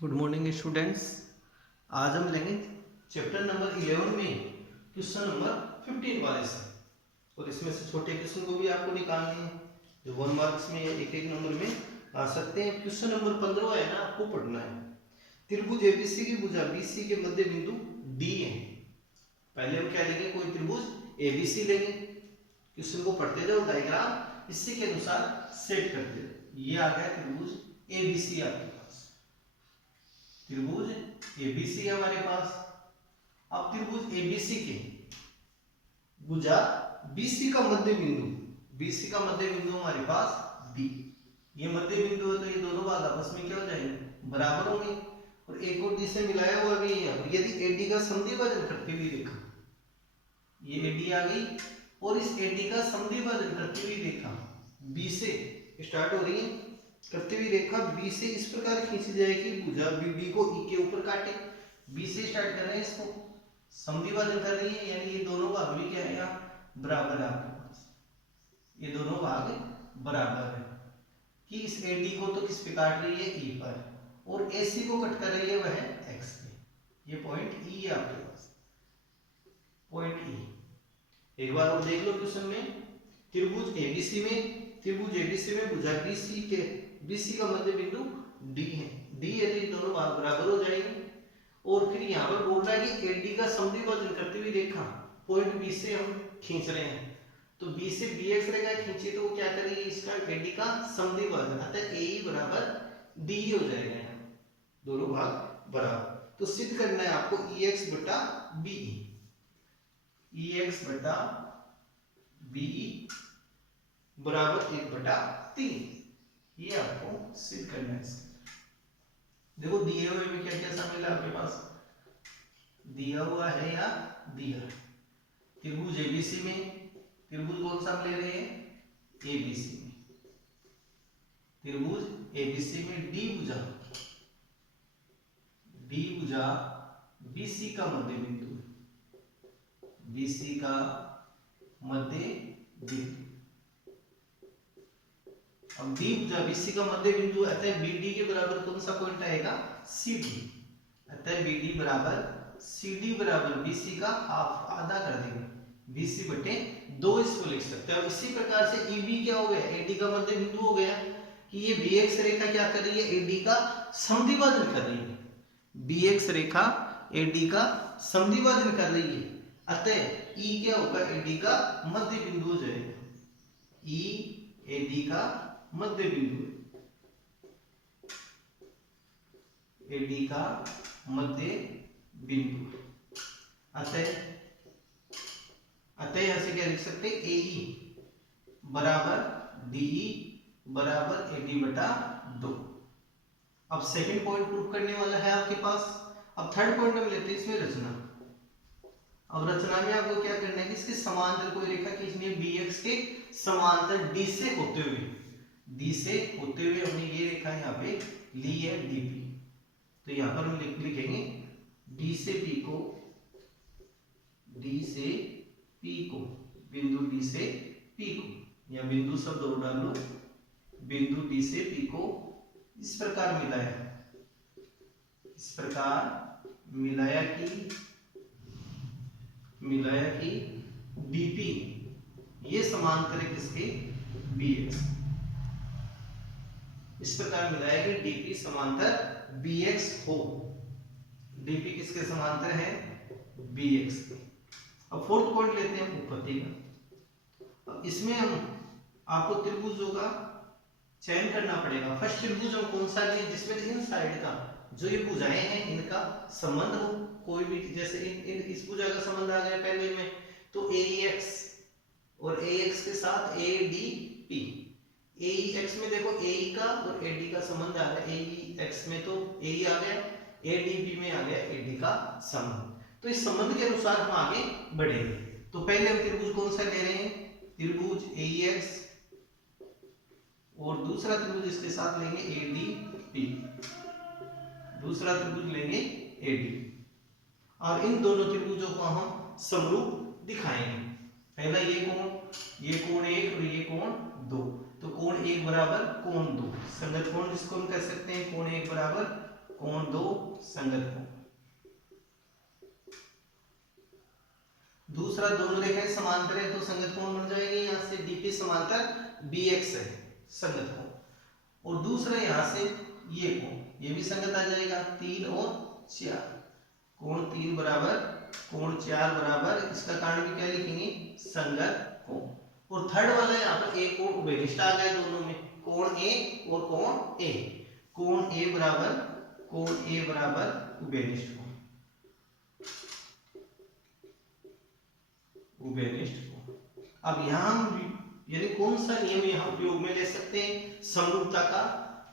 Good morning students. आज हम लेंगे चैप्टर नंबर 11 में क्वेश्चन नंबर 15 वाले से, और इसमें से छोटे क्वेश्चन को भी आपको निकालने हैं जो 1 मार्क्स में एक एक नंबर में आ सकते हैं। क्वेश्चन नंबर 15 है ना, आपको पढ़ना है। त्रिभुज एबीसी की भुजा बीसी के मध्य बिंदु डी है। पहले हम क्या लेंगे, कोई त्रिभुज एबीसी लेंगे। क्वेश्चन को पढ़ते जाओ, डायग्राम इसी के अनुसार सेट करते जाओ। ये आ गया त्रिभुज एबीसी आपके पास, त्रिभुज एबीसी है हमारे पास। अब त्रिभुज एबीसी के भुजा बीसी का मध्य बिंदु, बीसी का मध्य बिंदु हमारे पास डी। ये मध्य बिंदु है तो ये दोनों भाग आपस में क्या हो जाएंगे, बराबर होंगे। और एक और डी से मिलाया हुआ भी है। और यदि एडी का समद्विभाजन करती हुई रेखा, ये एडी आ गई, और इस एडी का समद्विभाजन करती हुई रेखा बी से स्टार्ट हो रही है, करती हुई रेखा बी से इस प्रकार खींची जाएगी, भुजा बीडी को ई के ऊपर काटे। बी से स्टार्ट कर रहे हैं, इसको समद्विभाजन कर रही है, यानी ये दोनों भाग भी क्या है, यहाँ बराबर है आपके पास। ये दोनों भाग बराबर है कि इस एडी को तो किस पे काट रही है, ई पर, और एसी को कट कर रही है वह एक्स पे। ये पॉइंट ई है आपके पास, पॉइंट ई। एक बार और देख लो क्वेश्चन में, त्रिभुज एबीसी में भुजा बीसी का मध्य बिंदु डी है। डी है तो ये दोनों भाग बराबर हो जाएंगे। और फिर यहाँ पर बोल रहा है कि एडी का समद्विभाजन करती हुई रेखा पॉइंट बी से हम खींच रहे हैं, तो बी से बी एक्स रेखा खींची तो वो क्या करेगी, इसका एडी का समद्विभाजन, अतः ए बराबर डी हो जाएगा। यहाँ दोनों भाग बराबर, तो सिद्ध करना है आपको ई एक्स बटा बी, ई एक्स बटा बी बराबर 1/3। ये आपको सिद्ध करना है। देखो दिए हुए में क्या क्या शामिल है आपके पास, दिया हुआ है या दिया त्रिभुज एबीसी में, त्रिभुज कौन सा हम ले रहे हैं, एबीसी में, त्रिभुज एबीसी में डी भुजा बीसी का मध्य बिंदु, बीसी का मध्य बिंदु। अब डी भुजा बीसी का मध्य बिंदु, अतः बीडी के बराबर कौन सा पॉइंट आएगा, सीडी। अतः बीडी बराबर सीडी बराबर बीसी का हाफ, आधा कर देंगे, बीसी बटे 2 इसको लिख सकते हैं। और इसी प्रकार से ईबी क्या हो गया, एडी का मध्य बिंदु हो गया कि ये बीएक्स रेखा क्या कर रही है, एडी का समद्विभाजन कर रही है। बीएक्स रेखा एडी का समद्विभाजन कर रही है, अतः ई क्या होगा, एडी का मध्य बिंदु हो जाएगा। ई एडी का मध्य बिंदु, एडी का मध्य बिंदु, अतः यहां से क्या लिख सकते हैं, एई बराबर डीई बराबर एडी बटा 2। अब सेकंड पॉइंट प्रूव करने वाला है आपके पास। अब थर्ड पॉइंट हम लेते हैं इसमें रचना। अब रचना में आपको क्या करना है, इसके समांतर कोई रेखा खींचनी है, बीएक्स के समांतर डी से होते हुए हमने ये रेखा यहाँ पे ली है डीपी। तो यहाँ पर हम लिखेंगे डी से पी को, बिंदु डी से पी को, या बिंदु शब्द और डाल लो, बिंदु डी से पी को इस प्रकार मिलाया कि डीपी ये समांतर है किसके, बीएक्स। इस प्रकार मिलाया कि डीपी समांतर बीएक्स हो। डीपी किसके समांतर है, बीएक्स के। अब फोर्थ पॉइंट लेते हैं उपपत्ति का। अब इसमें हम आपको त्रिभुजों का चयन करना पड़ेगा। फर्स्ट त्रिभुज हम कौन सा लें जिसमें इन साइड का जो ये भुजाएं हैं इनका संबंध हो, कोई भी, जैसे इस भुजा का संबंध आ गया पहले में, तो AEX और AX के साथ ADP। AEX में देखो AE का और AD का संबंध आ गया, AEX में तो AE आ गया, ADP में आ गया AD का संबंध। तो इस संबंध के अनुसार हम आगे बढ़ेंगे। तो पहले हम त्रिभुज कौन सा ले रहे हैं, त्रिभुज AEX, और दूसरा त्रिभुज इसके साथ लेंगे ADP, दूसरा त्रिभुज लेंगे AD, और इन दोनों त्रिभुजों को हम समरूप दिखाएंगे। पहला ये कोण 1 और ये कोण 2, तो कोण 1 बराबर कोण 2, संगत कोण जिसको हम कह सकते हैं कोण 1 बराबर कोण 2 संगत कोण। दूसरा दोनों रेखाएं समांतर है तो संगत कोण बन जाएगी, यहाँ से डीपी समांतर बीएक्स है संगत कोण। और दूसरा यहाँ से ये कोण, ये भी संगत आ जाएगा, 3 और 4, कोण 3 बराबर कोण 4 बराबर, इसका कारण भी क्या लिखेंगे, संगत कोण। और थर्ड वाला यहाँ पर एक कोण उभयनिष्ठ आ गया दोनों में, कोण ए और कोण ए, कोण ए बराबर उभयनिष्ठ कोण, उभयनिष्ठ कोण। अब यहाँ हम यानी कौन सा नियम यहाँ उपयोग में ले सकते हैं समरूपता का,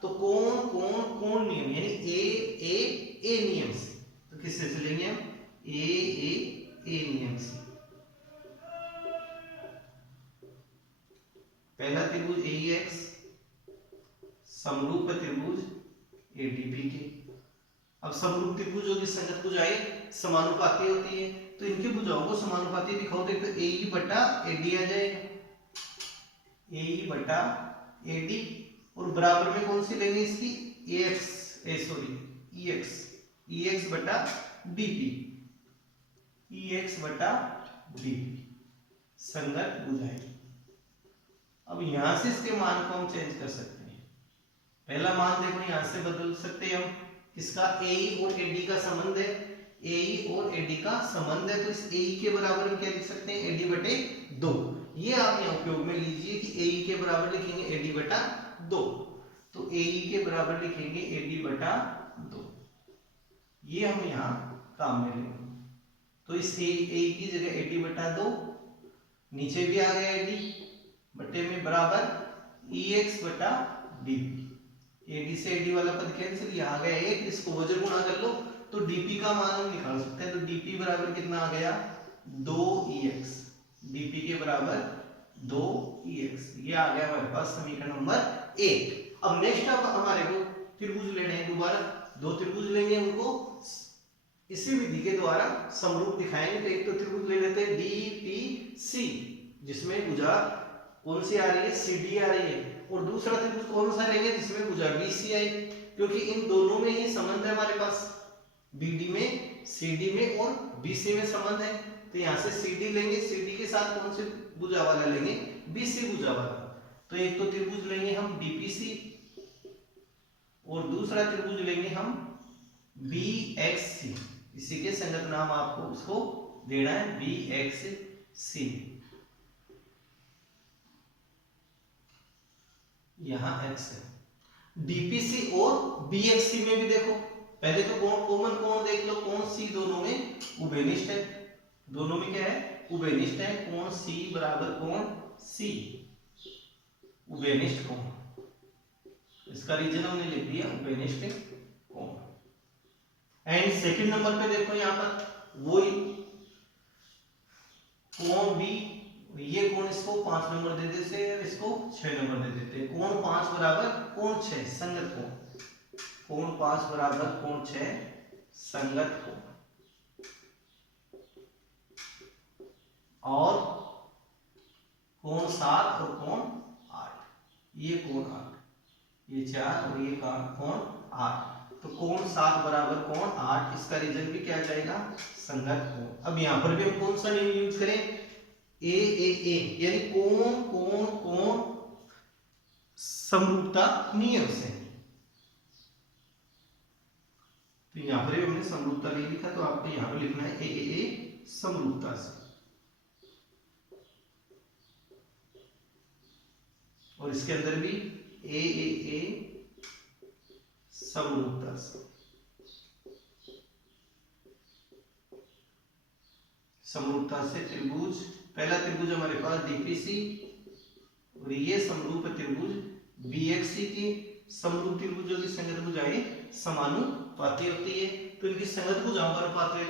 तो कोण कोण कोण नियम यानी ए नियम से। तो किससे चलेंगे हम, ए नियम से। पहला त्रिभुज AEX समरूप त्रिभुज ADB के। अब समरूप त्रिभुजों की संगत भुजाएं समानुपाती होती है, तो इनकी भुजाओं को समानुपाती दिखाओ तो AE बटा AD आ जाएगा, AE बटा AD। और बराबर में कौन सी लेंगे इसकी, EX बटा DP, EX बटा DP संगत भुजाएं। अब यहां से इसके मान को हम चेंज कर सकते हैं। पहला मान देखो यहां से बदल सकते हैं हम, किसका, AE और AD का संबंध है, AE और AD का संबंध है, तो इस AE के बराबर में क्या लिख सकते हैं, AD बटे 2। ये आप यहाँ उपयोग में लीजिए कि AE के बराबर लिखेंगे AD बटा 2, तो AE के बराबर लिखेंगे AD बटा 2, ये हम यहाँ काम में लेंगे। तो इस AE की जगह AD बटा 2, नीचे भी आ गया AD बटे में बराबर EX बटा DP, AD से AD वाला पद कैंसिल, यहाँ आ गया 1, इसको वजन गुणा कर लो तो DP का मान हम निकाल सकते हैं। तो DP बराबर कितना आ गया, 2EX, DP के बराबर 2EX, ये आ गया हमारे पास समीकरण नंबर 1। अब नेक्स्ट अब हमारे को त्रिभुज लेने हैं, दोबारा 2 त्रिभुज लेंगे, उनको इसी विधि के द्वारा समरूप दिखाएंगे। तो एक तो त्रिभुज ले लेते हैं DPC, जिसमें भुजा कौन सी आ रही है, CD आ रही है, और दूसरा त्रिभुज कौन सा लेंगे जिसमें भुजा BC आई, क्योंकि इन दोनों में ही संबंध है हमारे पास, BD में, CD में और BC में संबंध है। तो यहाँ से CD लेंगे, CD के साथ कौन से भुजा वाला लेंगे, BC भुजा वाला। तो एक तो त्रिभुज लेंगे हम DPC और दूसरा त्रिभुज लेंगे हम BXC, इसी के संगत नाम आपको उसको देना है BXC। यहां X है। DPC और BXC में भी देखो, पहले तो कोण कॉमन कोण देख लो, कोण C दोनों में उभयनिष्ठ है, दोनों में क्या है, उभयनिष्ठ है, कोण C बराबर कोण C, उभयनिष्ठ कोण, इसका रीजन हमने लिख दिया उभयनिष्ठ कोण। एंड सेकंड नंबर पे देखो यहाँ पर वही कोण B, ये कोण इसको 5 नंबर दे देते हैं, इसको 6 नंबर दे देते हैं। कोण 5 बराबर कोण 6 संगत कोण, कोण 5 बराबर कोण 6 संगत कोण। और कोण 7 और कोण 8, ये कोण 8, ये 4 और ये कोण 8, तो कोण 7 बराबर कोण 8, इसका रीजन भी क्या जाएगा, संगत कोण। अब यहाँ पर भी हम कौन सा नियम यूज करें, ए यानी कोण कोण कोण समरूपता नियम से। तो यहां पर हमने समरूपता नहीं लिखा, तो आपको यहां पर लिखना है ए समरूपता से, और इसके अंदर भी ए समरूपता से। समरूपता से त्रिभुज, पहला त्रिभुज हमारे पास DPC और ये समरूप त्रिभुज BXC की। समरूप त्रिभुजों की संगत भुजाएं समानुपाती होती है, तो इनकी संगत भुजाओं का अनुपात है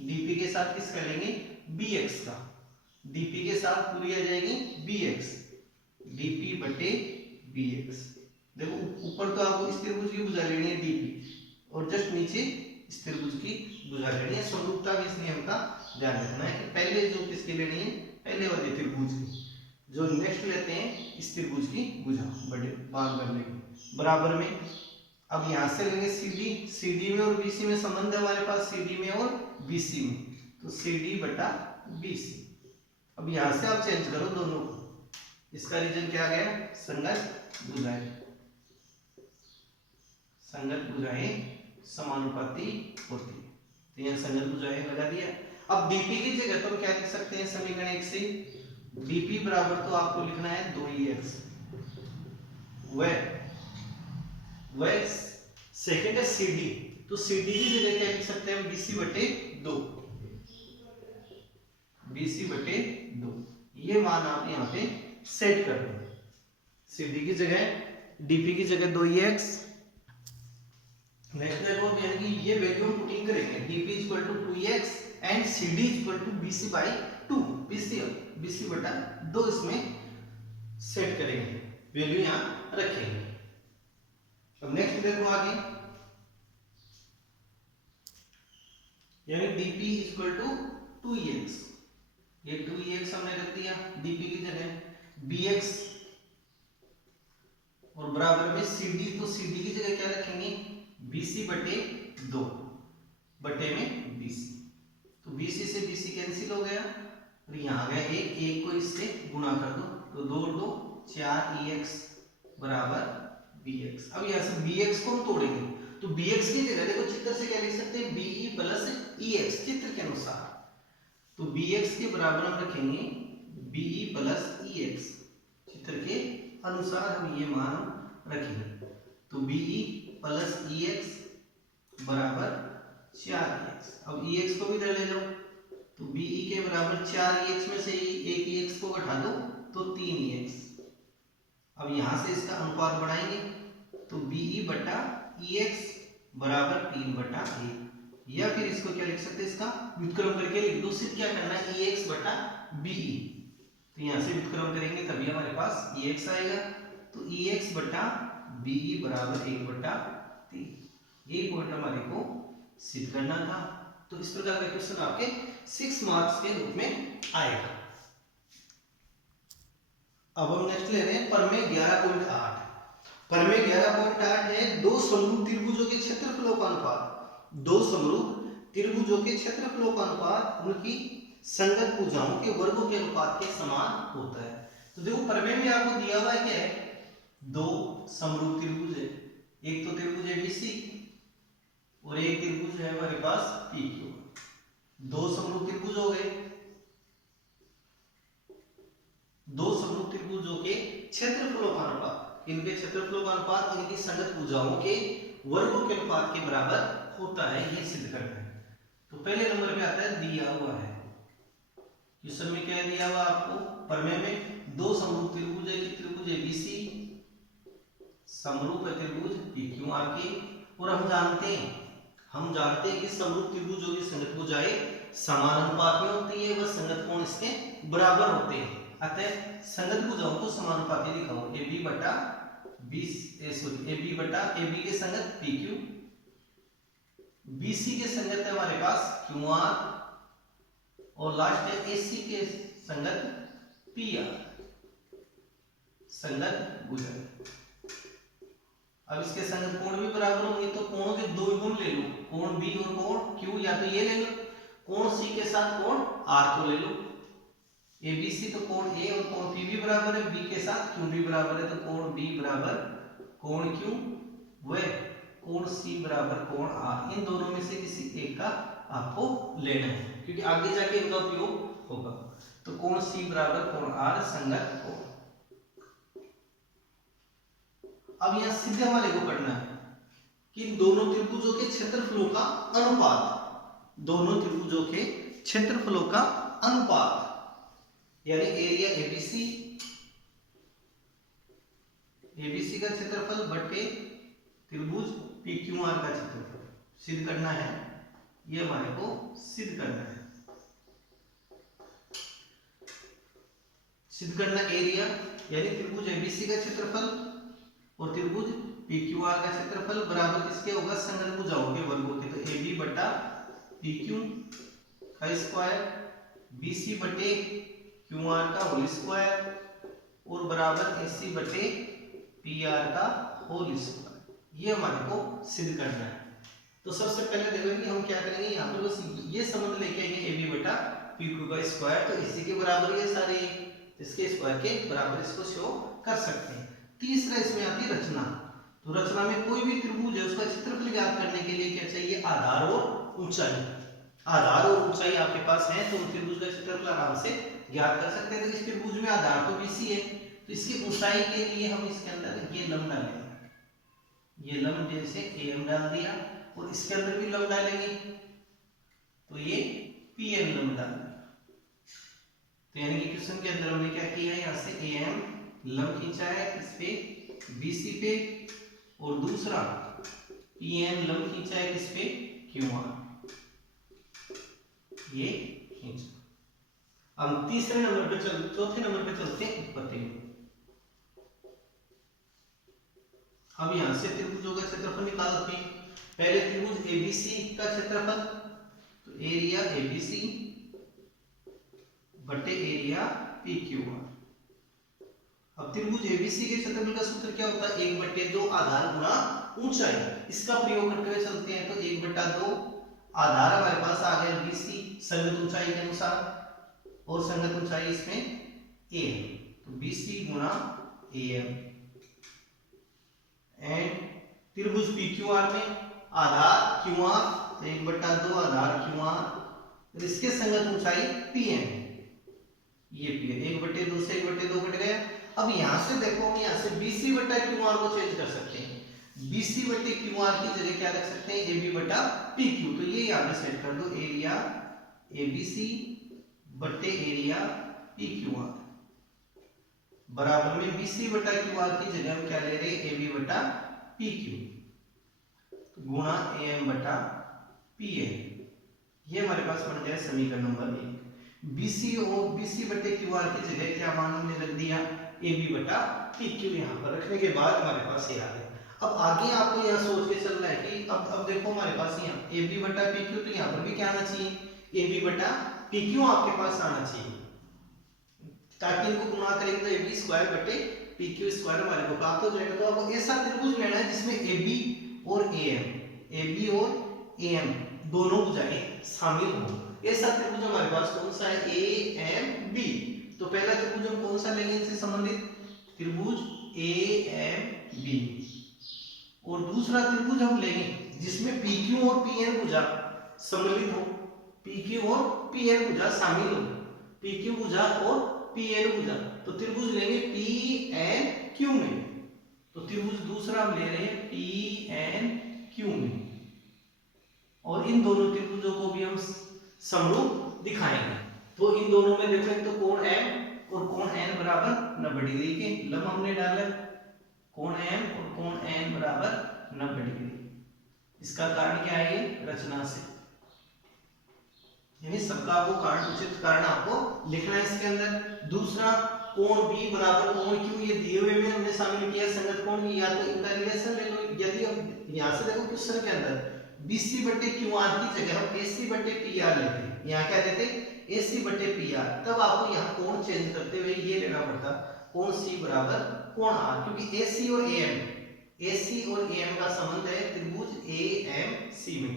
DP के साथ किसका लेंगे, BX का, DP के साथ पूरी आ जाएगी BX, DP बटे BX। देखो ऊपर तो आपको इस त्रिभुज की भुजा लेनी है DP, और जस्ट नीचे इस त्रिभुज की भुजा लेनी है। समरूपता के इस नियम का ध्यान रखना है कि पहले जो किसकी लेनी है, पहले वाले त्रिभुज की, जो नेक्स्ट लेते हैं इस त्रिभुज की भुजा बड़े बांध कर लेंगे। बराबर में अब यहां से लेंगे CD, CD में और BC में संबंध है हमारे पास, CD में और BC में, तो CD बटा BC। अब यहां से आप चेंज करो दोनों को, इसका रीजन क्या आ गया, संगत भुजाएं। संगत भुजाएं समानुपाती होती है, तो यहाँ संगत भुजाएं लगा दिया। अब DP की जगह तो हम क्या लिख सकते हैं समीकरण 1 से, DP बराबर तो आपको लिखना है 2EX, वह सेकेंड है CD, तो CD की जगह क्या लिख सकते हैं BC बटे 2, BC बटे 2, ये मान आप यहाँ पे सेट कर दो। CD की जगह DP की जगह 2EX। नेक्स्ट देखो यानी कि ये वैल्यू हम पुटिंग करेंगे, DP equal to 2EX and CD equal to BC by 2, BC बटा 2 इसमें सेट करेंगे, वैल्यू यहाँ रखेंगे। अब नेक्स्ट देखो आगे, यानी DP इक्वल टू 2EX, ये 2EX हमने रख दिया DP की जगह, BX और बराबर में CD, तो CD की जगह क्या रखेंगे BC बटे 2 बटे में BC, तो BC से BC कैंसिल हो गया और यहाँ गया एक को इससे गुणा कर दो, तो 2 2 4 EX बराबर BX। अब यहाँ से BX को हम तोड़ेंगे, तो BX की जगह देखो चित्र से क्या लिख सकते हैं BE प्लस EX, चित्र के अनुसार, तो BX के बराबर हम रखेंगे BE प्लस EX, चित्र के अनुसार हम ये मान रखेंगे, तो BE प्लस EX बराबर 4EX। अब EX को भी इधर ले जाओ, तो BE के बराबर 4EX में से एक EX को घटा दो तो 3EX। अब यहां से इसका अनुपात बढ़ाएंगे, तो BE बटा EX बराबर 3 बटा 1, या फिर इसको क्या लिख सकते हैं, इसका व्युत्क्रम करके लिख दो, सिर्फ क्या करना है EX बटा BE, तो यहां से व्युत्क्रम करेंगे तभी हमारे पास EX आएगा, तो EX बटा BE बराबर 1 बटा 3, ये पॉइंट हमारे को सिद्ध करना था। तो इस प्रकार का क्वेश्चन आपके 6 मार्क्स के रूप में आएगा। अब हम नेक्स्ट ले रहे हैं प्रमेय 11.8। प्रमेय 11.8 है दो समरूप त्रिभुजों के क्षेत्रफलों का अनुपात, दो समरूप त्रिभुजों के क्षेत्रफलों का अनुपात उनकी संगत भुजाओं के वर्गों के अनुपात के समान होता है। तो देखो प्रमेय में आपको दिया हुआ है क्या है, दो समरूप त्रिभुज है, एक तो त्रिभुज है BC और एक त्रिभुज है हमारे पास PQ, दो समरूप त्रिभुज हो गए, दो समरूप त्रिभुजों के क्षेत्रफलों का अनुपात, इनके क्षेत्रफलों का अनुपात इनकी संगत भुजाओं के वर्गों के अनुपात के बराबर होता है, ये सिद्ध करना है। तो पहले नंबर पे आता है दिया हुआ है, क्वेश्चन में क्या दिया हुआ आपको, प्रमेय में दो समरूप त्रिभुज है, त्रिभुज है BC, समरूप है त्रिभुज PQR के, और हम जानते हैं कि समरूप त्रिभुजों की संगत भुजाएं समान अनुपात में होती है, वह संगत कोण इसके बराबर होते हैं, अतः संगत भुजाओं को समानुपाती लिखाओ, AB बटा AB के संगत PQ, BC के संगत है हमारे पास QR, और लास्ट है AC के संगत PR, संगत भुजाएं। अब इसके संगत कोण भी बराबर होंगे, तो कोणों के दो गुण ले लो, कोण B और कोण Q, या तो ये ले लो, कोण C के साथ कोण R को ले लो, ABC तो कोण A और कोण P भी बराबर है, B के साथ Q भी बराबर है, तो कोण B बराबर कोण Q व कोण C बराबर कोण R, इन दोनों में से किसी एक का आपको लेना है, क्योंकि आगे जाके इनका उपयोग होगा। तो कोण C बराबर कोण R संगत कोण। अब यहां सिद्ध हमारे को करना है कि दोनों त्रिभुजों के क्षेत्रफलों का अनुपात, दोनों त्रिभुजों के क्षेत्रफलों का अनुपात, यानी एरिया ABC का क्षेत्रफल बटे त्रिभुज PQR का क्षेत्रफल सिद्ध करना है, ये हमारे को सिद्ध करना है। सिद्ध करना एरिया यानी त्रिभुज ABC का क्षेत्रफल और त्रिभुज PQR का क्षेत्रफल बराबर किसके होगा, संगत भुजाओं के वर्गों के, तो AB बटा PQ का स्क्वायर, BC बटे QR का होल स्क्वायर, और बराबर AC बटे PR का होल स्क्वायर, ये हमारे को सिद्ध करना है। तो सबसे पहले देखो कि हम क्या करेंगे, यहाँ पर बस ये संबंध लेके आएंगे ए बी बटा पी क्यू का स्क्वायर, तो इसी के बराबर ये सारे, इसके स्क्वायर के बराबर इसको शो कर सकते हैं। तीसरा इसमें आती है रचना। तो रचना में कोई भी त्रिभुज है उसका क्षेत्रफल ज्ञात करने के लिए क्या चाहिए, आधार और ऊंचाई। आधार और ऊंचाई आपके पास है तो त्रिभुज का क्षेत्रफल आराम से ज्ञात कर सकते हैं। तो इस त्रिभुज में आधार तो BC है, तो इसकी ऊंचाई के लिए हम इसके अंदर ये लंब डालेंगे, ये लंब जैसे AM डाल दिया, और इसके अंदर भी लंब डालेंगे तो ये PM लंब डाल दिया। तो यानी कि क्वेश्चन के अंदर हमने क्या किया है, यहाँ से AM लंब खींचा है इस पे BC पे, और दूसरा PM लंब खींचा है किस पे, QR, ये खींचा। अब तीसरे नंबर पे चौथे नंबर पे चलते हैं उत्पत्ति में। अब यहां से त्रिभुजों का क्षेत्रफल निकालते हैं। पहले त्रिभुज ABC का क्षेत्रफल, तो एरिया ABC बटे एरिया PQR। अब त्रिभुज ABC के क्षेत्रफल का सूत्र क्या होता है, 1/2 आधार गुणा ऊंचाई। इसका प्रयोग करते हुए चलते हैं, तो 1/2 आधार हमारे पास आ गया BC संगत ऊंचाई के अनुसार, और संगत ऊंचाई इसमें AM, तो BC गुणा AM। एंड त्रिभुज PQR में आधार QR, 1/2 आधार QR, और इसके संगत ऊंचाई PM, ये PM 1/2 से 1/2 कट गया। अब यहां से देखो, हम यहां से BC बटा QR को चेंज कर सकते हैं। BC बटे QR की जगह क्या रख सकते हैं, AB बटा PQ। तो ये यहां पे सेट कर दो, एरिया ABC बटे एरिया PQR बराबर में BC बटा QR की जगह हम क्या ले रहे हैं, AB बटा PQ गुणा AM बटा PN। ये हमारे पास बन गया समीकरण नंबर 1। BC और BC बटे QR की जगह क्या मान हमने रख दिया, AB बटा PQ। यहाँ पर रखने के बाद हमारे पास ये आ गया। अब आगे आपको यहाँ सोच के चलना है कि अब देखो हमारे पास यहाँ AB बटा PQ, तो यहाँ पर भी क्या आना चाहिए, AB बटा PQ आपके पास आना चाहिए, ताकि इनको गुणा करेंगे तो AB स्क्वायर बटे PQ स्क्वायर हमारे को प्राप्त हो जाएगा। तो आपको ऐसा त्रिभुज लेना है जिसमें AB और AM दोनों भुजाएं शामिल हो। ऐसा त्रिभुज हमारे पास कौन सा है, AMB। तो पहला त्रिभुज हम कौन सा लेंगे इनसे संबंधित, त्रिभुज AMB। और दूसरा त्रिभुज हम लेंगे जिसमें PQ और PN भुजा सम्मिलित हो, PQ और PN भुजा शामिल हो, PQ भुजा और PN भुजा। तो त्रिभुज लेंगे PNQ में। तो त्रिभुज दूसरा हम ले रहे हैं PNQ में, और इन दोनों त्रिभुजों को भी हम समरूप दिखाएंगे। तो इन दोनों में देखो, एक तो कोण M और कोण N बराबर 90 डिग्री के लंब हमने डाला, कोण M और कोण N बराबर 90 डिग्री। इसका कारण क्या है, ये रचना से, यानी सबका आपको कारण, उचित कारण आपको लिखना है इसके अंदर। दूसरा कोण B बराबर कोण Q, ये दिए हुए में हमने शामिल किया संगत कोण, या तो इनका रिलेशन ले लो। यदि हम यहां से देखो क्वेश्चन के अंदर BC बटे QR की जगह हम AC बटे PR लेते, यहाँ क्या देते, AC बटे PR, तब आपको यहाँ कोण चेंज करते हुए ये लेना पड़ता, कोण C बराबर कोण R, क्योंकि AC और AM का संबंध है त्रिभुज AMC में,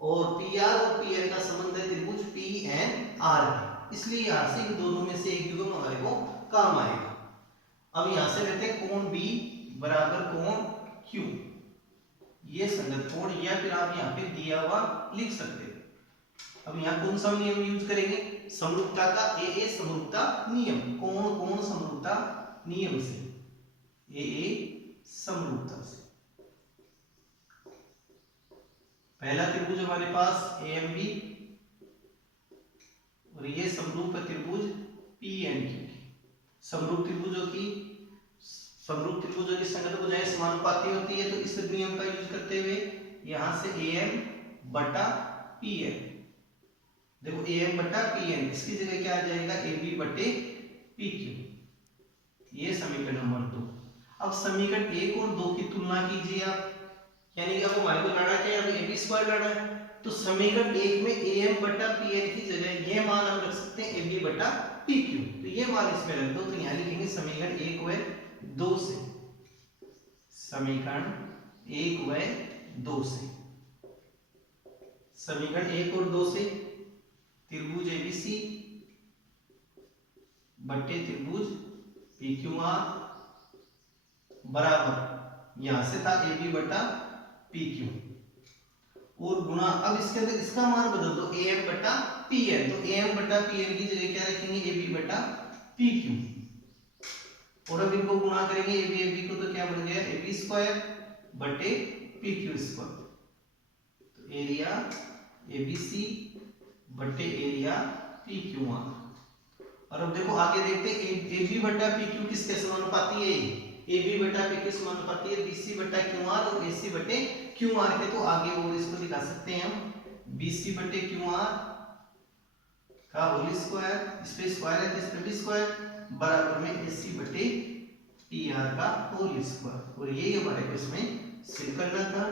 और PR और PN का संबंध है त्रिभुज PNR में। इसलिए यहाँ से इन दोनों में से एक युग्म हमारे को काम आएगा। अब यहाँ से लेते हैं कोण B बराबर कोण Q, ये संगत कोण, या फिर आप यहाँ पे दिया हुआ लिख सकते हैं। अब यहाँ कौन सा नियम यूज करेंगे, समरूपता का AA समरूपता नियम, कोण समरूपता नियम से, AA समरूपता से। पहला त्रिभुज हमारे पास AMB, और ये समरूप त्रिभुज PNQ। समरूप त्रिभुजों की संगत भुजाएं समानुपाती होती है, तो इस नियम का यूज करते हुए यहां से AM बटा PN, देखो AM बटा PN, इसकी जगह क्या आ जाएगा, AB बटे PQ। ये समीकरण नंबर 2। अब समीकरण 1 और 2 की तुलना कीजिए आप, यानी कि अब हमारे को लाना क्या है, AB स्क्वायर लाना है। तो समीकरण 1 में AM बटा PN की जगह ये मान हम रख सकते हैं AB बटा PQ, तो ये मान इसमें रख दो। तो यहाँ लिखेंगे समीकरण 1 और 2 से, समीकरण 1 व 2 से। समीकरण 1 और 2 से त्रिभुज एबीसी बट्टे त्रिभुज पीक्यूआर बराबर, यहां से था AB बटा PQ और गुणा, अब इसके अंदर इसका मान बदल दो AM बटा PN, तो AM बटा PN की जगह क्या रखेंगे AB बटा PQ और अब इनको गुणा करेंगे AB को, तो क्या बन गया AB स्क्वायर बटे PQ स्क्वायर, तो एरिया ABC बटे एरिया PQR। और अब देखो आगे देखते हैं AB बटा PQ किसके समानुपाती है, AB बटा PQ समानुपाती है BC बटा QR और AC बटे QR के, तो आगे और इसको दिखा सकते हैं हम BC बटे QR का होल स्क्वायर, इस पे स्क्वायर है तो इस पे भी स्क्वायर बराबर में AC बटे PR का होल स्क्वायर, और यही हमारे को इसमें सिद्ध करना था।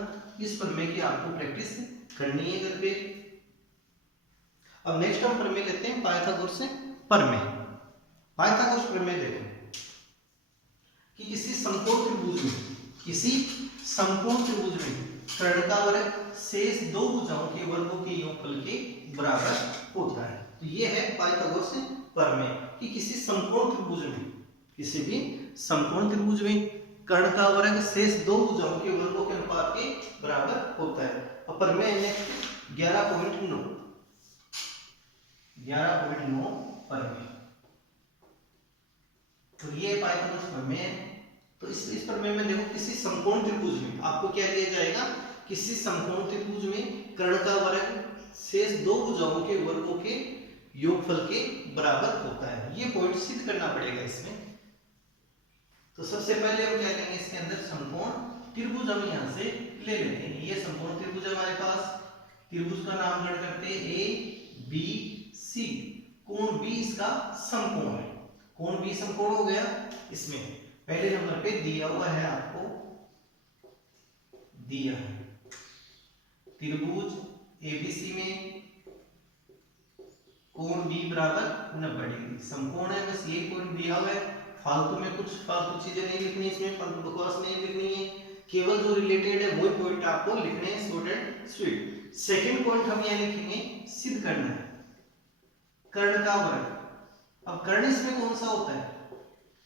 इस प्रमेय की आपको प्रैक्टिस करनी है घर पे। अब नेक्स्ट हम प्रमेय लेते हैं पाइथागोरस से प्रमेय। पाइथागोरस प्रमेय देखो कि किसी समकोण त्रिभुज में कर्ण का वर्ग शेष दो भुजाओं के वर्गों के योगफल के बराबर होता है। तो ये है पाइथागोरस प्रमेय कि किसी भी समकोण त्रिभुज में कर्ण का वर्ग शेष दो भुजाओं के वर्गों के अनुपात के बराबर होता है। अब प्रमेय नेक्स्ट 11.9 प्रमेय, तो ये पाइथागोरस प्रमेय। तो इस प्रमेय में देखो किसी समकोण त्रिभुज में आपको क्या दिया जाएगा, किसी समकोण त्रिभुज में कर्ण का वर्ग शेष दो भुजाओं के वर्गों के योगफल के बराबर होता है। ये पॉइंट सिद्ध करना पड़ेगा इसमें। तो सबसे पहले हम क्या करेंगे, इसके अंदर समकोण त्रिभुज हम यहां से ले लेते हैं। ये समकोण त्रिभुज हमारे पास, त्रिभुज का नामकरण करते हैं ABC, कोण B इसका समकोण है, कोण B समकोण हो गया। इसमें पहले नंबर पे दिया हुआ है, आपको दिया है त्रिभुज ABC में कोण B बराबर 90 डिग्री समकोण है, बस यही पॉइंट दिया हुआ है। फालतू में कुछ फालतू चीजें नहीं लिखनी इसमें, फालतू बकवास नहीं लिखनी है, केवल जो रिलेटेड है वही पॉइंट आपको लिखने हैं, short and sweet. Second point हम यहां लिखेंगे सिद्ध करना है कर्ण का वर्ग। अब कर्ण इसमें कौन सा होता है,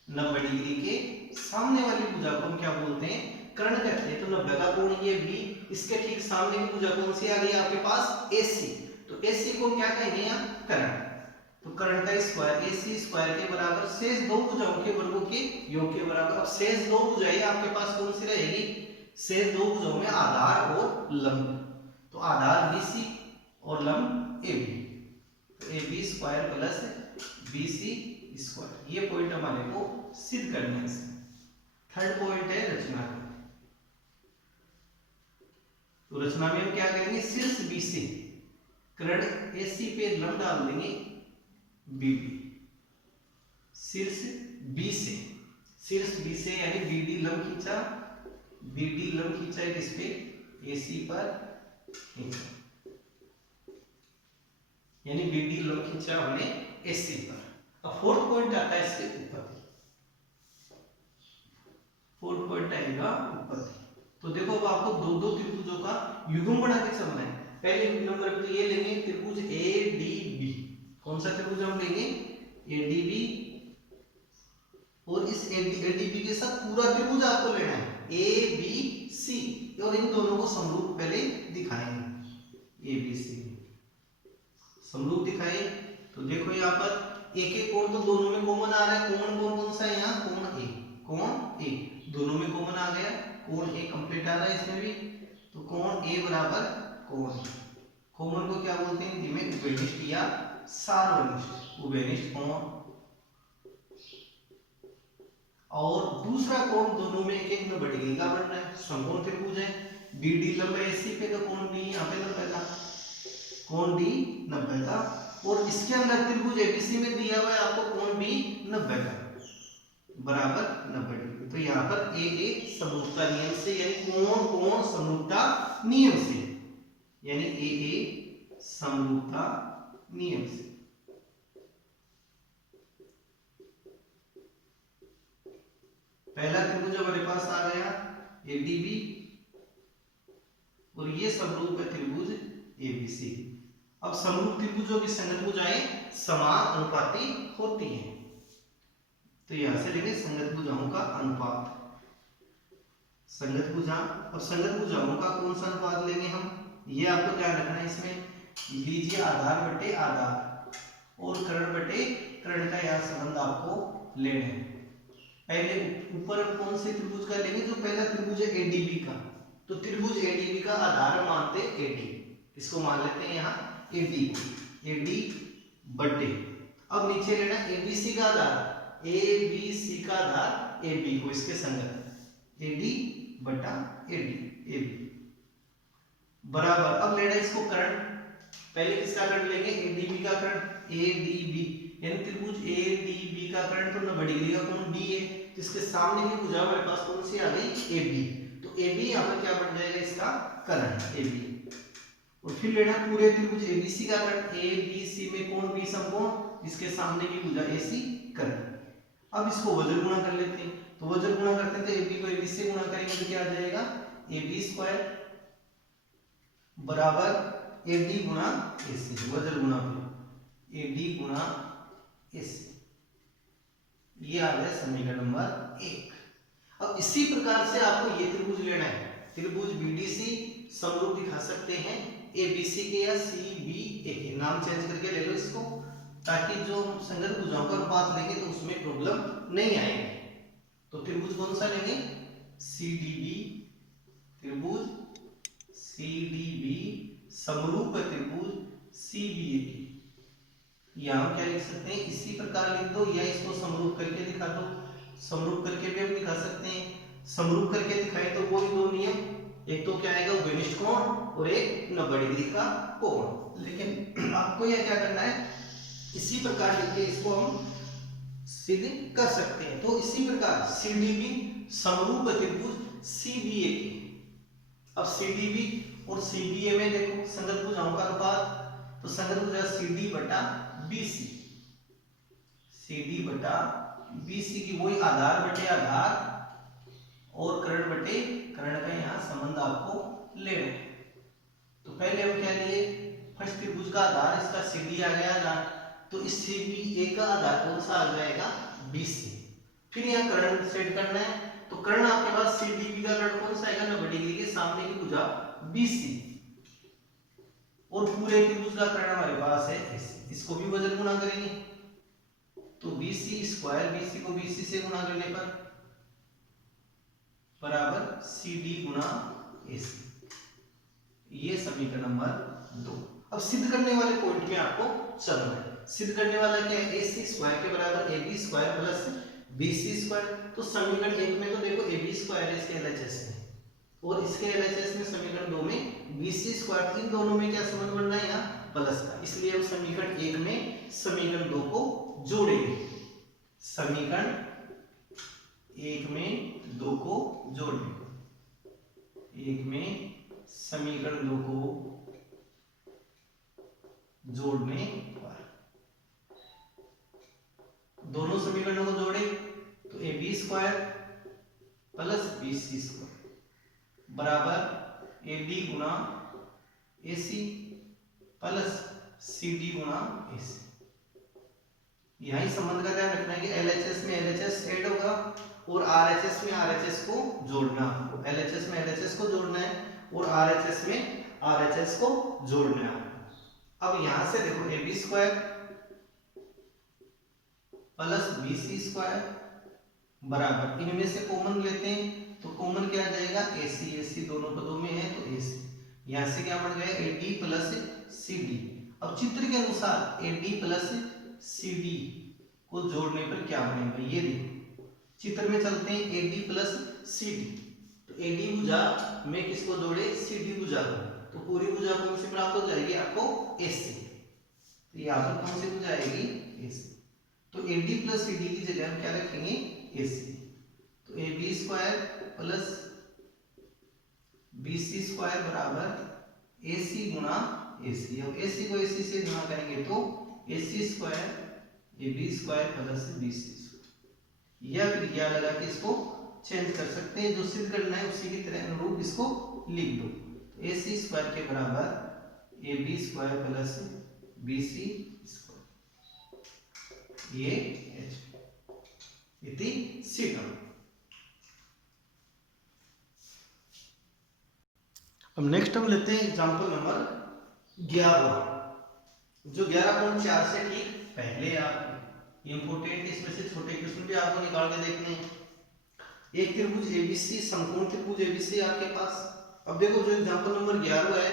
90 डिग्री के सामने वाली भुजा को हम क्या बोलते हैं, कर्ण कहते हैं। तो 90 का कोण ये B, इसके ठीक सामने की भुजा कौन सी आ गई आपके पास, AC, तो AC को क्या कहेंगे यहाँ, कर्ण। तो कर्ण का स्क्वायर AC स्क्वायर के बराबर शेष दो भुजाओं के वर्गों के योग के बराबर। अब शेष दो भुजाएं आपके पास कौन सी रहेगी, शेष दो भुजाओं में आधार और लंब, तो आधार BC और लंब AB, तो AB square plus BC square. ये पॉइंट हमारे को सिद्ध करना है इसमें। थर्ड पॉइंट है रचना। तो रचना में हम क्या करेंगे, शीर्ष B से कर्ण AC पे लंब डाल देंगे BB, शीर्ष B से यानी BD लंब खींचा, किस पे, AC पर खींचा, यानी BD लंब खींचा हमने AC पर। अब फोर्थ पॉइंट आता है इसके ऊपर, फोर्थ पॉइंट आएगा ऊपर। तो देखो अब आपको दो दो त्रिभुजों का युग्म बना के चलना है। पहले नंबर पे तो ये लेंगे त्रिभुज ADB, कौन सा त्रिभुज हम लेंगे, ADB, और इस ADB के साथ पूरा त्रिभुज आपको लेना है ABC, और इन दोनों को समरूप पहले दिखाएंगे। ABC समरूप दिखाए तो देखो यहाँ पर एक एक कोण तो दोनों में कॉमन आ रहा है। कोण कौन सा है यहाँ, कोण A दोनों में कॉमन आ गया, कोण A कंप्लीट आ रहा है इसमें भी। तो कोण A बराबर कोण, कोण को क्या बोलते हैं हिंदी में, उभयनिष्ठ या सार्वनिष्ठ, उभयनिष्ठ कोण। और दूसरा कोण दोनों में एक 90 डिग्री का बन रहा है, समकोण त्रिभुज है। BD लंब है AC पे, तो कोण B यहाँ पे 90 का, कोण D 90 का, और इसके अंदर त्रिभुज ABC में दिया हुआ है आपको कोण B 90 का बराबर 90 डिग्री। तो यहाँ पर AA समरूपता नियम से, यानी कोण समरूपता नियम से, यानी AA समरूपता नियम से पहला त्रिभुज हमारे पास आ गया ADB, और ये समरूप है त्रिभुज एबीसी। अब समरूप त्रिभुजों की संगत भुजाएं समान अनुपाती होती हैं, तो यहां से लेंगे संगत भुजाओं का अनुपात, संगत भुजा। और संगत भुजाओं का कौन सा अनुपात लेंगे हम, ये आपको ध्यान रखना है। इसमें लीजिए आधार बटे आधार और कर्ण बटे कर्ण का यह संबंध आपको लेना है। पहले ऊपर कौन से त्रिभुज का लेंगे, जो पहला त्रिभुज है एडीबी का, तो त्रिभुज एडीबी का आधार मानते एडी, इसको मान लेते हैं यहाँ एडी, एडी बटे। अब नीचे लेना एबीसी का आधार, एबीसी का आधार एबी को, इसके संगत एडी बटा एडी, एबी बराबर। अब लेना इसको कर्ण, पहले किसका कर्ण लेंगे, एडीबी का कर्ण, एडीबी यानी त्रिभुज एडीबी का कर्ण तो 90 डिग्री का कोण बी है, जिसके सामने की भुजा हमारे पास कौन सी आ गई, एबी, तो एबी यहाँ पर क्या बन जाएगा, इसका कर्ण एबी। और फिर लेना पूरे त्रिभुज एबीसी का कर्ण, एबीसी में कोण बी समकोण, जिसके सामने की भुजा एसी कर्ण। अब इसको वज्र गुणा कर लेते हैं, तो वज्र गुणा करते हैं तो एबी को एबी से गुणा करेंगे तो क्या आ जाएगा, एबी स्क्वायर बराबर एडी गुणा एसी, वज्र गुणा एडी गुणा एसी, ये आ गया समीकरण नंबर 1। अब इसी प्रकार से आपको ये त्रिभुज लेना है, त्रिभुज बीडीसी समरूप दिखा सकते हैं एबीसी के या सीबीए के, नाम चेंज करके ले लो इसको, ताकि जो संगत भुजाओं का अनुपात लेंगे तो उसमें प्रॉब्लम नहीं आएगी। तो त्रिभुज कौन सा लेंगे, सीडीबी, त्रिभुज सीडीबी समरूप त्रिभुज सीबीए की। यहाँ हम क्या लिख सकते हैं, इसी प्रकार लिख दो या इसको समरूप करके दिखा दो, समरूप करके भी हम दिखा सकते हैं। समरूप करके दिखाए तो कोई दो नियम, एक तो क्या आएगा घनिष्ठ कोण और एक 90 डिग्री का कोण, लेकिन आपको यह क्या करना है, इसी प्रकार लिख के इसको हम सिद्ध कर सकते हैं। तो इसी प्रकार सीडीबी समरूप त्रिभुज सीबीए की। अब सीडीबी और सीबीए में देखो संगत भुजाओं का अनुपात, तो संगत भुजा सीडी बटा बीसी, सीडी बटा बीसी की वही आधार बटे आधार और कर्ण बटे कर्ण का यहाँ संबंध आपको लेना है। तो पहले हम क्या लिए, फर्स्ट त्रिभुज का आधार इसका सीडी आ गया आधार, तो इस सीबीए का आधार कौन सा आ जाएगा, बीसी। फिर यहाँ कर्ण सेट करना है, तो कर्ण आपके पास सीडीबी का कर्ण कौन सा आएगा, 90 डिग्री के सामने की भुजा बीसी, और पूरे त्रिभुज का कर्ण हमारे पास है एसी, इसको भी वजन गुणा करेंगे तो बीसी स्क्वायर, बीसी को बीसी से गुणा करने पर बराबर सीडी गुणा एसी, ये समीकरण नंबर 2। अब सिद्ध करने वाले पॉइंट में आपको चलना है। सिद्ध करने वाला क्या है, एसी स्क्वायर के बराबर AB square plus BC square. तो समीकरण 1 में तो देखो एबी स्क्वायर है, इसके एलएचएस में, और इसके एलएचएस में समीकरण 2 में बीसी स्क्वायर, इन दोनों में क्या संबंध बन रहा है, यहाँ प्लस का, इसलिए हम समीकरण 1 में समीकरण 2 को जोड़ेंगे, समीकरण 1 में 2 को जोड़ेंगे, 1 में समीकरण 2 को जोड़ने पर दोनों समीकरणों को जोड़े तो A B square plus B C square बराबर ए बी गुणा ए सी प्लस सी डी गुणा ए सी। यही संबंध का ध्यान रखना है कि एलएचएस में एलएचएस ऐड होगा और आरएचएस में आरएचएस को जोड़ना, एलएचएस में एलएचएस को जोड़ना है और आरएचएस में आरएचएस को जोड़ना है। अब यहां से देखो A B square plus B C square बराबर, इनमें से कॉमन लेते हैं तो कॉमन क्या आ जाएगा, ए सी, ए सी दोनों पदों में है तो ए सी, यहां से क्या बन गया A D plus C D. अब चित्र के अनुसार A D plus C D को जोड़ने पर क्या बनेगा, ये देखो चित्र में चलते हैं, A D plus C D, तो ए डी भुजा में किसको जोड़े, सी डी भुजा को, तो पूरी भुजा कौन सी प्राप्त हो जाएगी आपको, ए सी, तो यहाँ पर कौन सी भुजा आएगी, ए सी, तो A D plus C D की जगह हम क्या रखेंगे, ए सी, तो A B square plus B C square बराबर ए सी गुणा ए सी। अब ए सी को ए सी से गुणा करेंगे तो A C square A B square plus B C square, या फिर क्या लगा के इसको चेंज कर सकते हैं, जो सिद्ध करना है उसी की तरह अनुरूप इसको लिख दो। ए सी स्क्वायर के बराबर A B square plus B C square ये एच इति सी टर्म। अब नेक्स्ट हम लेते हैं एग्जांपल नंबर 11, जो 11.4 से ठीक पहले आपको इंपोर्टेंट, इसमें से छोटे क्वेश्चन भी आपको निकाल के देखने हैं। एक त्रिभुज एबीसी, समकोण त्रिभुज एबीसी आपके पास। अब देखो जो एग्जांपल नंबर 11 है,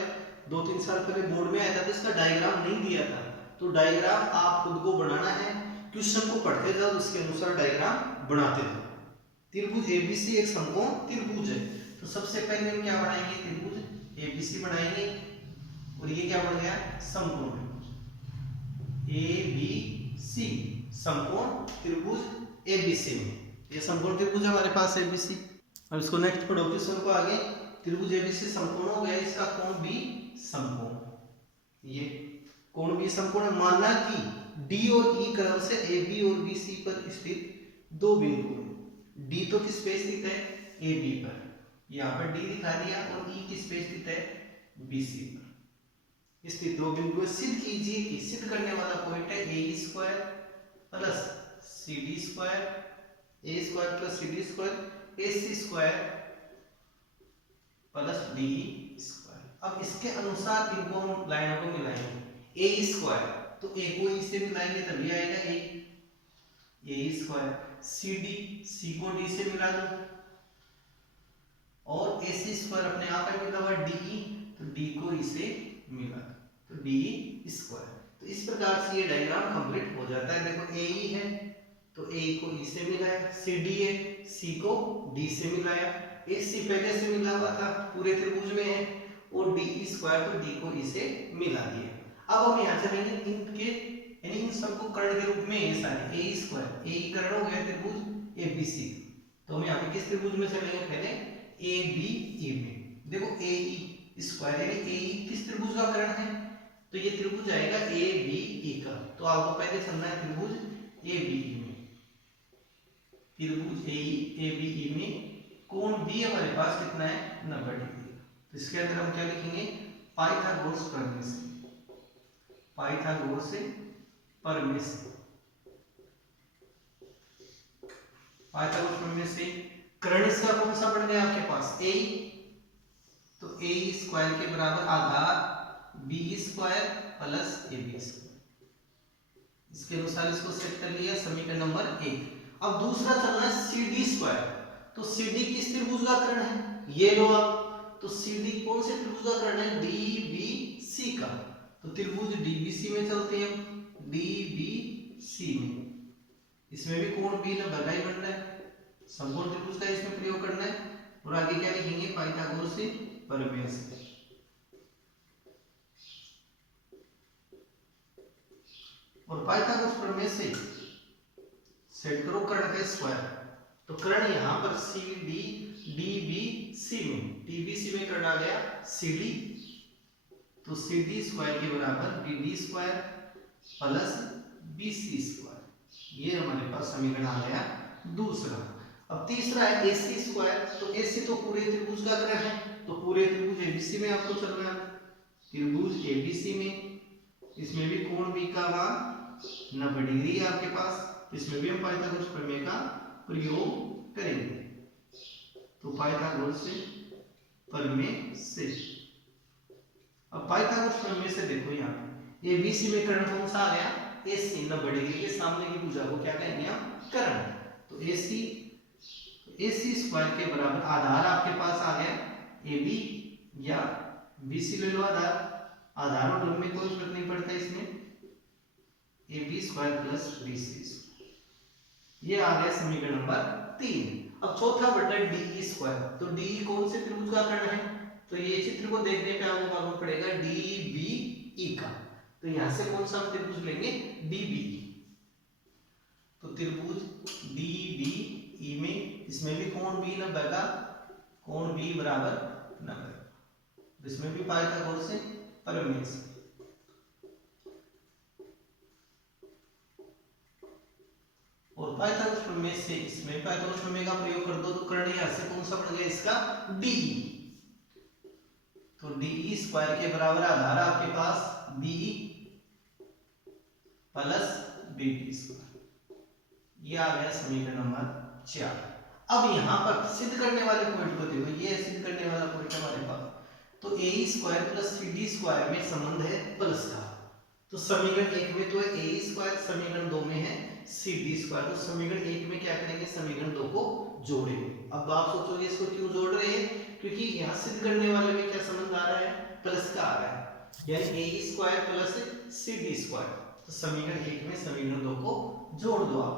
2-3 साल पहले बोर्ड में आया था, तो इसका डायग्राम नहीं दिया था, तो डायग्राम आप खुद को बनाना है, क्वेश्चन को पढ़ते जाओ, उसके अनुसार डायग्राम बनाते जाओ। त्रिभुज एबीसी एक समकोण त्रिभुज है, तो सबसे पहले हम क्या बनाएंगे, त्रिभुज एबीसी बनाएंगे, और ये क्या बन गया, समकोण त्रिभुज एबीसी, समकोण त्रिभुज एबीसी में ये समकोण त्रिभुज हमारे पास एबीसी। अब इसको नेक्स्ट पढ़ो, क्वेश्चन को आगे, त्रिभुज एबीसी समकोण हो गया, इसका कोण बी समकोण, ये कोण बी समकोण है। माना कि डी और ई क्रम से ए बी और बी सी पर स्थित दो बिंदु हैं। डी तो किस पे स्थित है, ए बी पर, यहाँ पर डी दिखा दिया, और ई किस पे स्थित है, बी सी पर स्थित दो बिंदु है। सिद्ध कीजिए कि सिद्ध करने वाला पॉइंट है A square plus C D square, A square plus C D square, A C square plus D square. अब इसके अनुसार इनको हम लाइनों को मिलाएंगे, ए स्क्वायर तो ए को ई से मिलाएंगे तभी आएगा ए स्क्वायर, सी डी सी को डी से मिला दो, और ए सी स्क्वायर अपने आप में मिला हुआ डी, तो डी को ई से मिला तो डी स्क्वायर। तो इस प्रकार से ये डायग्राम कंप्लीट हो जाता है। देखो ए ई है तो ए को ई से मिलाया, सी डी है सी को डी से मिलाया, ए सी पहले से मिला हुआ था पूरे त्रिभुज में है, और डी स्क्वायर तो डी को ई से मिला दिया। अब हम यहाँ चलेंगे इनके, यानी इन सबको कर्ण के रूप में ये सारे ए स्क्वायर, ए कर्ण हो गया त्रिभुज एबीसी, तो हम यहाँ पे किस त्रिभुज में चलेंगे, पहले ए बी ई में। देखो ए ई स्क्वायर यानी ए ई किस त्रिभुज का कर्ण है, तो ये त्रिभुज आएगा ए बी ई का, तो आपको पहले चलना है त्रिभुज ए बी ई में। त्रिभुज ए बी ई में कोण बी हमारे पास कितना है, 90 डिग्री। तो इसके अंदर हम क्या लिखेंगे, पाइथागोरस प्रमेय से, पाइथागोरस से प्रमेय से, पाइथागोरस प्रमेय से कर्ण इसका कौन सा बन गया आपके पास, ए, तो ए स्क्वायर के बराबर आधार B square plus A B square, इसके अनुसार इसको सेट कर लिया, समीकरण नंबर 1। अब दूसरा चलना है सी डी स्क्वायर, तो सी डी किस त्रिभुज का कर्ण है, ये लो आप, तो सी डी कौन से त्रिभुज का कर्ण है, डी बी सी का, तो त्रिभुज डी बी सी में चलते हैं, डी बी सी में, इसमें भी कोण बी ना बराबर ही बन रहा है, समकोण त्रिभुज का इसमें प्रयोग करना है, और आगे क्या लिखेंगे, पाइथागोरस से प्रमेय से। और पाइथागोरस प्रमेय से सेट करो कर्ण का स्क्वायर, तो कर्ण यहाँ पर C D D B C में, डी बी सी में कर्ण आ गया सी डी, तो सी डी स्क्वायर के बराबर B D square plus B C square, ये हमारे पास समीकरण आ गया दूसरा। अब तीसरा है ए सी स्क्वायर, तो ए सी तो पूरे त्रिभुज का कर्ण है, तो पूरे त्रिभुज एबीसी में आपको चलना है, त्रिभुज एबीसी में, इसमें भी कोण बी का मान 90 डिग्री है आपके पास, इसमें भी हम पाइथागोरस प्रमेय का प्रयोग करेंगे, तो पाइथागोरस से प्रमेय से। अब पाइथागोरस प्रमेय से देखो यहाँ एबीसी में कर्ण कौन सा आ गया, एसी, 90 डिग्री के सामने की भुजा को क्या कहेंगे हम, कर्ण, तो एसी स्क्वायर के बराबर आधार आपके पास आ गया ए बी या बी सी ले लो आधार, आधार और लंब में कोई फर्क नहीं पड़ता इसमें, A B square plus B C square, ये आ गया समीकरण नंबर 3। अब चौथा बटा डी स्क्वायर, तो डी कौन से त्रिभुज का कर्ण है, तो ये चित्र को देखने पे आपको मालूम पड़ेगा डी बी ई का, तो यहां से कौन सा हम त्रिभुज लेंगे, डी बी ई, तो त्रिभुज डी बी ई में इसमें भी कोण बी 90 का, कोण बी बराबर 90, इसमें भी पाइथागोरस से प्रमेय से। और पाइथागोरस प्रमेय से इसमें पाइथागोरस प्रमेय का प्रयोग कर दो, तो कर्ण यहां से कौन सा बन गया इसका, डी, तो डी स्क्वायर के बराबर आधार आपके पास B plus B T square. ये आ गया समीकरण नंबर 4। अब यहाँ पर सिद्ध करने वाले पॉइंट को देखो, ये सिद्ध करने वाला पॉइंट हमारे पास, तो A square plus C D square में संबंध है प्लस का। तो समीकरण 1 में तो है ए स्क्वायर, समीकरण 2 में है सी डी स्क्वायर। तो समीकरण 1 में क्या करेंगे, समीकरण 2 को जोड़ेंगे। अब आप सोचोगे इसको क्यों जोड़ रहे हैं, क्योंकि यहाँ सिद्ध करने वाले में क्या संबंध आ रहा है, प्लस का आ रहा है, यानी A square plus C D square. तो समीकरण 1 में समीकरण 2 को जोड़ दो आप।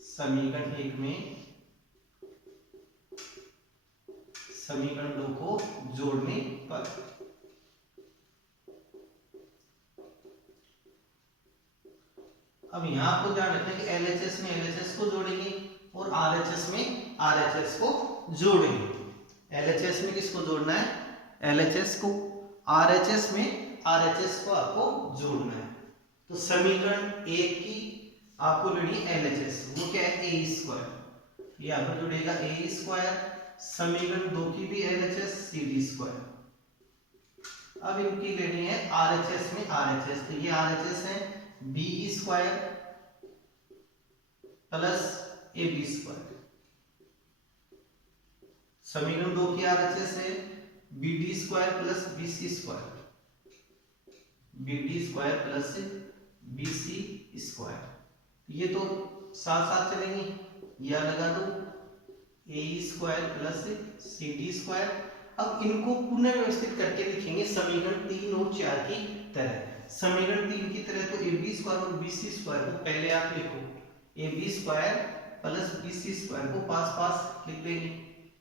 समीकरण 1 में समीकरण 2 को जोड़ने पर अब यहाँ आपको ध्यान रखना है कि LHS में LHS को जोड़ेंगे और RHS में RHS को जोड़ेंगे। LHS में किसको जोड़ना है, LHS को, RHS में RHS को आपको जोड़ना है। तो समीकरण 1 की आपको लेनी LHS, वो क्या है, ए स्क्वायर, ये आपको जुड़ेगा ए स्क्वायर। समीकरण 2 की भी LHS सी डी स्क्वायर। अब इनकी लेनी है RHS में RHS, तो ये RHS है B square plus A B square. समीकरण 2 की RHS है B D square plus B C square, B D square plus B C square. ये तो साथ साथ चलेंगे, या लगा दो A square plus C D square. अब इनको पुनर्व्यवस्थित करके लिखेंगे समीकरण 3 और 4 की तरह। समीकरण 3 की तरह तो ए बी स्क्वायर और बी सी स्क्वायर को पहले आप लिखो, A B square plus B C square को पास पास लिख देंगे।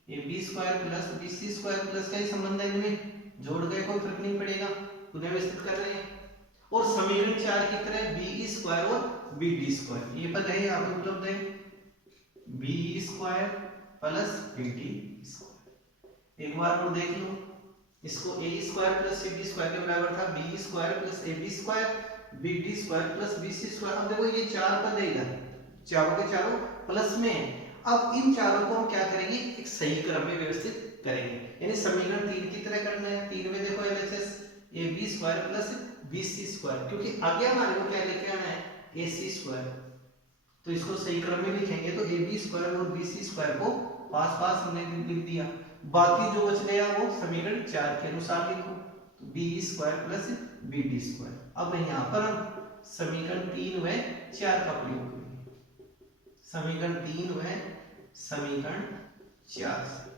A B square plus B C square plus का ही संबंध है, इनमें जोड़ गए, कोई फर्क नहीं पड़ेगा, पुनर्व्यवस्थित कर रहे हैं। और समीकरण 4 की तरह बी स्क्वायर और बी डी स्क्वायर, ये पता है आपको उपलब्ध है, B square plus B D square. एक बार और देख लो, इसको A square plus C D square के बराबर था B square plus A B square B D square plus B C square. अब देखो ये 4 पद है इधर, चारों के चारों प्लस में। अब इन चारों को हम क्या करेंगे, एक सही क्रम में व्यवस्थित करेंगे, यानी समीकरण 3 की तरह करना है। 3 में देखो LHS A B square plus B C square, क्योंकि आगे हमारे को क्या लेके आना है, ए सी स्क्वायर। तो इसको सही क्रम में लिखेंगे, तो ए बी स्क्वायर और बी सी स्क्वायर को पास पास हमने लिख दिया। बाकी जो बच गया वो समीकरण 4 के अनुसार लिखो, तो B square plus B D square. अब यहाँ पर हम समीकरण 3 व 4 का प्रयोग करेंगे, समीकरण 3 व समीकरण 4 से।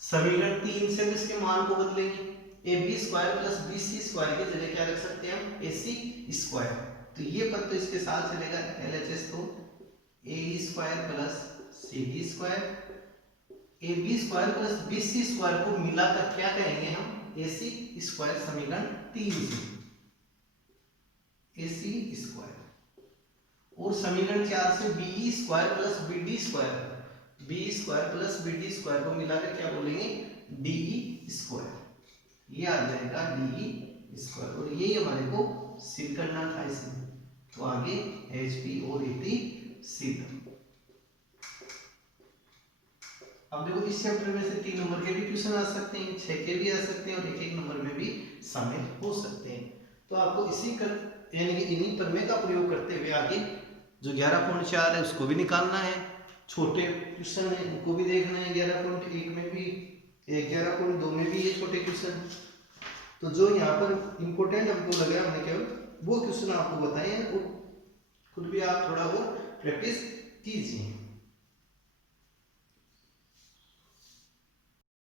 समीकरण 3 से इसके मान को बदलेंगे, A B square plus B C square की जगह क्या रख सकते हैं हम, ए सी स्क्वायर। तो ये पद तो इसके साथ चलेगा, LHS तो A square plus C D square, A B square plus B C square को मिलाकर क्या कहेंगे हम, ए सी स्क्वायर। समीकरण 3 से ए सी स्क्वायर। और समीकरण 4 से B square plus B D square, B square plus B D square को मिलाकर क्या बोलेंगे, डी स्क्वायर। ये आ जाएगा डी स्क्वायर, और यही हमारे को सिद्ध करना था इसमें। तो आगे एच पी और ए टी सिद्ध। अब देखो इस चैप्टर में से 3 नंबर के भी क्वेश्चन आ सकते हैं, 6 के भी आ सकते हैं, और 1-1 नंबर में भी शामिल हो सकते हैं। तो आपको इसी यानी कि इन्हीं प्रमेय का प्रयोग करते हुए आगे जो 11.4 है उसको भी निकालना है। छोटे क्वेश्चन है उनको भी देखना है, 11.1 में भी, 11.2 में भी ये छोटे क्वेश्चन। तो जो यहाँ पर इम्पोर्टेंट हमको लग रहा है, हमने केवल वो क्वेश्चन आपको बताए हैं, खुद भी आप थोड़ा वो प्रैक्टिस कीजिए।